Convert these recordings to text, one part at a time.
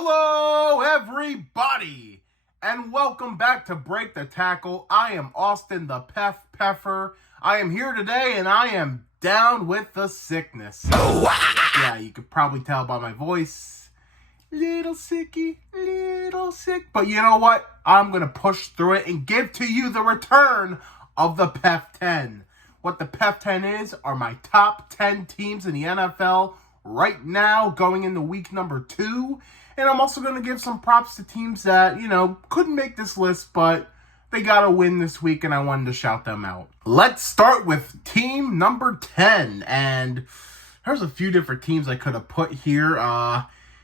Hello, everybody, and welcome back to Break the Tackle. I am Austin the Pfeffer. I am here today, and I am down with the sickness. Yeah, you could probably tell by my voice. Little sicky, little sick. But you know what? I'm going to push through it and give to you the return of the PEF 10. What the PEF 10 is are my top 10 teams in the NFL right now going into week number 2. And I'm also going to give some props to teams that, couldn't make this list, but they got a win this week, and I wanted to shout them out. Let's start with team number 10. And there's a few different teams I could have put here.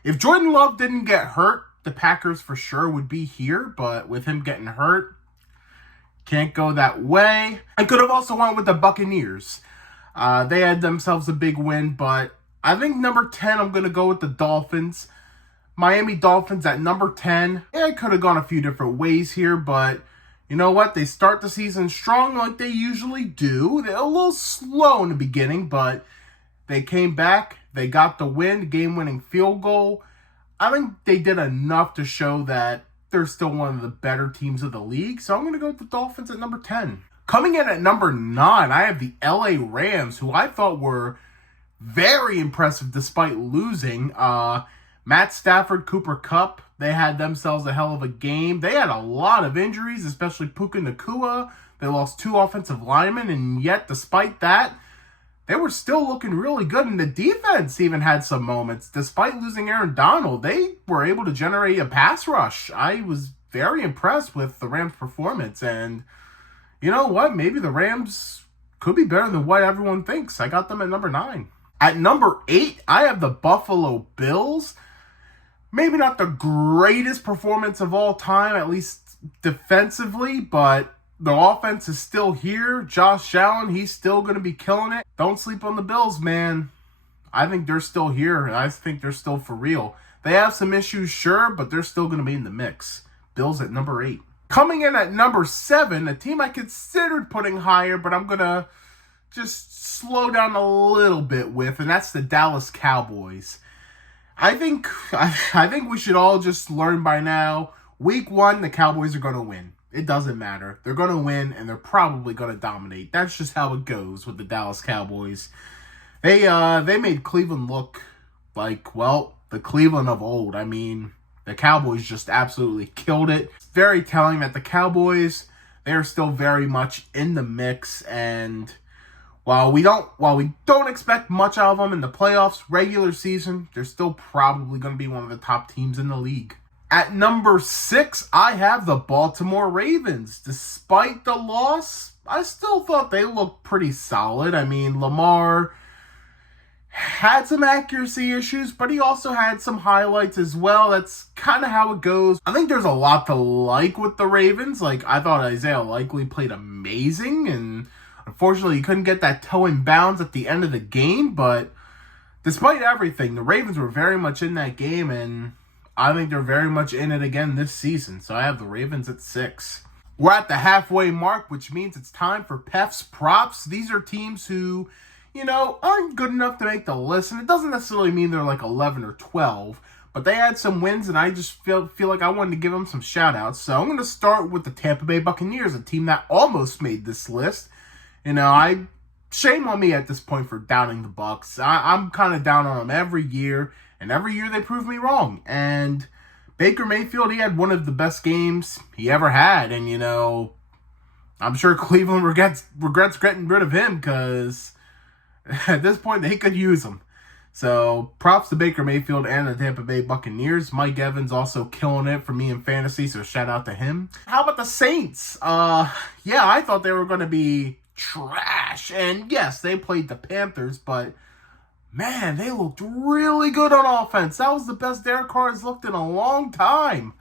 If Jordan Love didn't get hurt, the Packers for sure would be here. But with him getting hurt, can't go that way. I could have also went with the Buccaneers. They had themselves a big win, but I think number 10, I'm going to go with the Dolphins. Miami Dolphins at number 10. Yeah, I could have gone a few different ways here, but you know what? They start the season strong like they usually do. They're a little slow in the beginning, but they came back. They got the win, game-winning field goal. I think they did enough to show that they're still one of the better teams of the league, so I'm going to go with the Dolphins at number 10. Coming in at number 9, I have the LA Rams, who I thought were very impressive despite losing. Matt Stafford, Cooper Kupp, they had themselves a hell of a game. They had a lot of injuries, especially Puka Nacua. They lost 2 offensive linemen, and yet despite that, they were still looking really good, and the defense even had some moments. Despite losing Aaron Donald, they were able to generate a pass rush. I was very impressed with the Rams' performance, and you know what? Maybe the Rams could be better than what everyone thinks. I got them at number 9. At number 8, I have the Buffalo Bills. Maybe not the greatest performance of all time, at least defensively, but the offense is still here. Josh Allen, he's still going to be killing it. Don't sleep on the Bills, man. I think they're still here, and I think they're still for real. They have some issues, sure, but they're still going to be in the mix. Bills at number 8. Coming in at number 7, a team I considered putting higher, but I'm going to just slow down a little bit with, and that's the Dallas Cowboys. I think we should all just learn by now, week 1, the Cowboys are going to win. It doesn't matter. They're going to win, and they're probably going to dominate. That's just how it goes with the Dallas Cowboys. They made Cleveland look like, well, the Cleveland of old. I mean, the Cowboys just absolutely killed it. It's very telling that the Cowboys, they are still very much in the mix, and While we don't expect much out of them in the playoffs, regular season, they're still probably going to be one of the top teams in the league. At number 6, I have the Baltimore Ravens. Despite the loss, I still thought they looked pretty solid. I mean, Lamar had some accuracy issues, but he also had some highlights as well. That's kind of how it goes. I think there's a lot to like with the Ravens. I thought Isaiah Likely played amazing, and unfortunately, he couldn't get that toe in bounds at the end of the game, but despite everything, the Ravens were very much in that game, and I think they're very much in it again this season, so I have the Ravens at 6. We're at the halfway mark, which means it's time for PEF's props. These are teams who, aren't good enough to make the list, and it doesn't necessarily mean they're like 11 or 12, but they had some wins, and I just feel like I wanted to give them some shout-outs. So I'm going to start with the Tampa Bay Buccaneers, a team that almost made this list. Shame on me at this point for doubting the Bucs. I'm kind of down on them every year, and every year they prove me wrong. And Baker Mayfield, he had one of the best games he ever had, and I'm sure Cleveland regrets getting rid of him because at this point they could use him. So props to Baker Mayfield and the Tampa Bay Buccaneers. Mike Evans also killing it for me in fantasy, so shout out to him. How about the Saints? I thought they were going to be trash, and yes, they played the Panthers, but man, they looked really good on offense. That was the best Derek Carr has looked in a long time.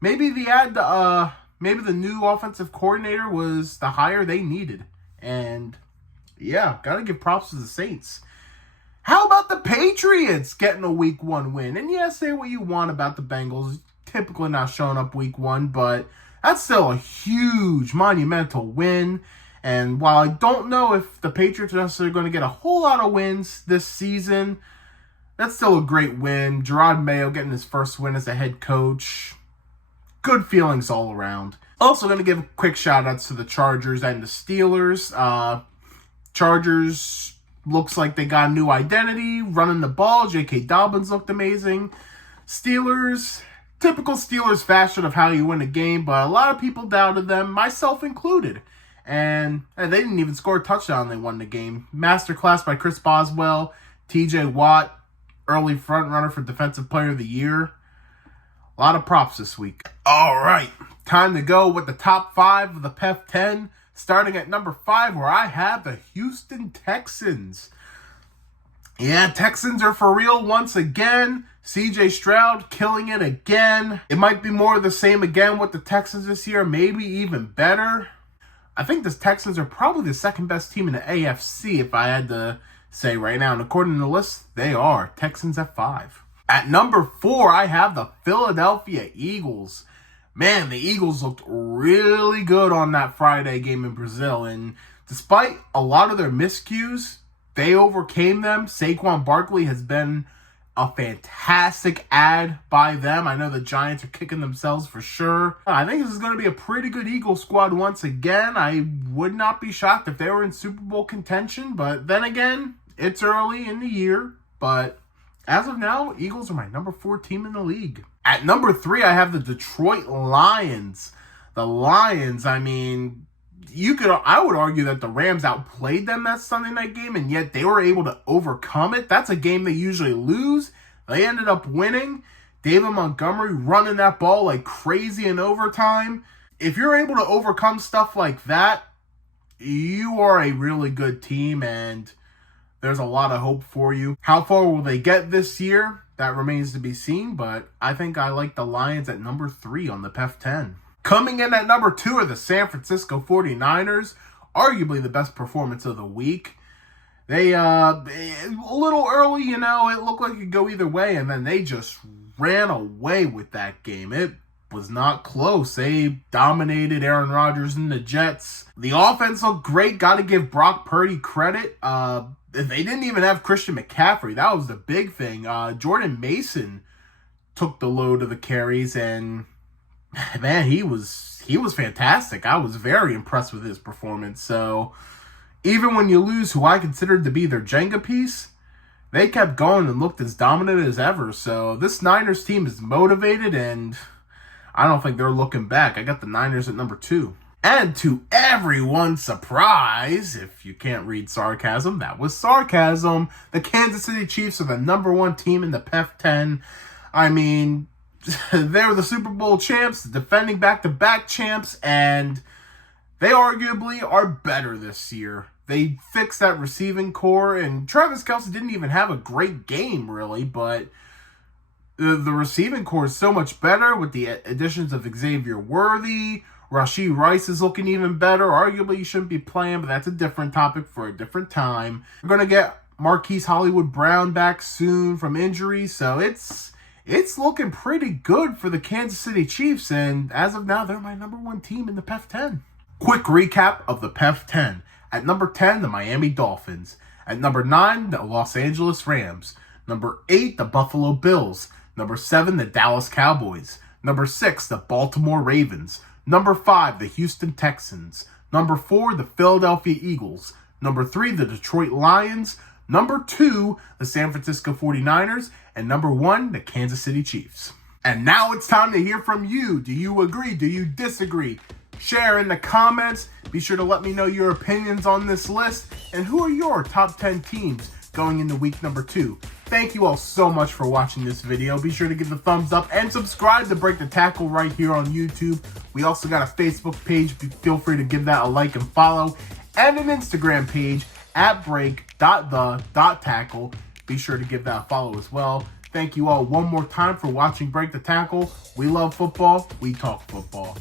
Maybe the new offensive coordinator was the hire they needed, and yeah, gotta give props to the Saints. How about the Patriots getting a week 1 win? And yeah, say what you want about the Bengals, typically not showing up week 1, but that's still a huge, monumental win. And while I don't know if the Patriots are necessarily going to get a whole lot of wins this season, that's still a great win. Gerard Mayo getting his first win as a head coach. Good feelings all around. Also going to give quick shout-outs to the Chargers and the Steelers. Chargers looks like they got a new identity, running the ball. J.K. Dobbins looked amazing. Steelers, typical Steelers fashion of how you win a game, but a lot of people doubted them, myself included. And they didn't even score a touchdown. They won the game. Masterclass by Chris Boswell. T.J. Watt, early front runner for Defensive Player of the Year. A lot of props this week. All right, time to go with the top 5 of the PEF 10. Starting at number 5, where I have the Houston Texans. Yeah, Texans are for real once again. C.J. Stroud killing it again. It might be more of the same again with the Texans this year, maybe even better. I think the Texans are probably the second best team in the AFC, if I had to say right now. And according to the list, they are. Texans at 5. At number 4, I have the Philadelphia Eagles. Man, the Eagles looked really good on that Friday game in Brazil. And despite a lot of their miscues, they overcame them. Saquon Barkley has been a fantastic add by them. I know the Giants are kicking themselves for sure. I think this is going to be a pretty good Eagles squad once again. I would not be shocked if they were in Super Bowl contention. But then again, it's early in the year. But as of now, Eagles are my number 4 team in the league. At number 3, I have the Detroit Lions. The Lions, I mean, I would argue that the Rams outplayed them that Sunday night game, and yet they were able to overcome it. That's a game they usually lose. They ended up winning. David Montgomery running that ball like crazy in overtime. If you're able to overcome stuff like that, you are a really good team, and there's a lot of hope for you. How far will they get this year? That remains to be seen, but I think I like the Lions at number 3 on the PEF 10. Coming in at number 2 are the San Francisco 49ers, arguably the best performance of the week. They, a little early, it looked like it could go either way, and then they just ran away with that game. It was not close. They dominated Aaron Rodgers and the Jets. The offense looked great. Got to give Brock Purdy credit. They didn't even have Christian McCaffrey. That was the big thing. Jordan Mason took the load of the carries, and man, he was fantastic. I was very impressed with his performance. So even when you lose who I considered to be their Jenga piece, they kept going and looked as dominant as ever. So this Niners team is motivated, and I don't think they're looking back. I got the Niners at number 2. And to everyone's surprise, if you can't read sarcasm, that was sarcasm. The Kansas City Chiefs are the number 1 team in the PEF 10. I mean, they're the Super Bowl champs, the defending back-to-back champs, and they arguably are better this year. They fixed that receiving core, and Travis Kelce didn't even have a great game, really, but the receiving core is so much better with the additions of Xavier Worthy. Rashee Rice is looking even better. Arguably, he shouldn't be playing, but that's a different topic for a different time. We're going to get Marquise Hollywood Brown back soon from injury, so it's looking pretty good for the Kansas City Chiefs, and as of now, they're my number 1 team in the PEF 10. Quick recap of the PEF 10. At number 10, the Miami Dolphins. At number 9, the Los Angeles Rams. Number 8, the Buffalo Bills. Number 7, the Dallas Cowboys. Number 6, the Baltimore Ravens. Number 5, the Houston Texans. Number 4, the Philadelphia Eagles. Number 3, the Detroit Lions. Number 2, the San Francisco 49ers. And number 1, the Kansas City Chiefs. And now it's time to hear from you. Do you agree? Do you disagree? Share in the comments. Be sure to let me know your opinions on this list. And who are your top 10 teams going into week number 2? Thank you all so much for watching this video. Be sure to give the thumbs up and subscribe to Break the Tackle right here on YouTube. We also got a Facebook page. Feel free to give that a like and follow. And an Instagram page at break.the.tackle. Be sure to give that a follow as well. Thank you all one more time for watching Break the Tackle. We love football. We talk football.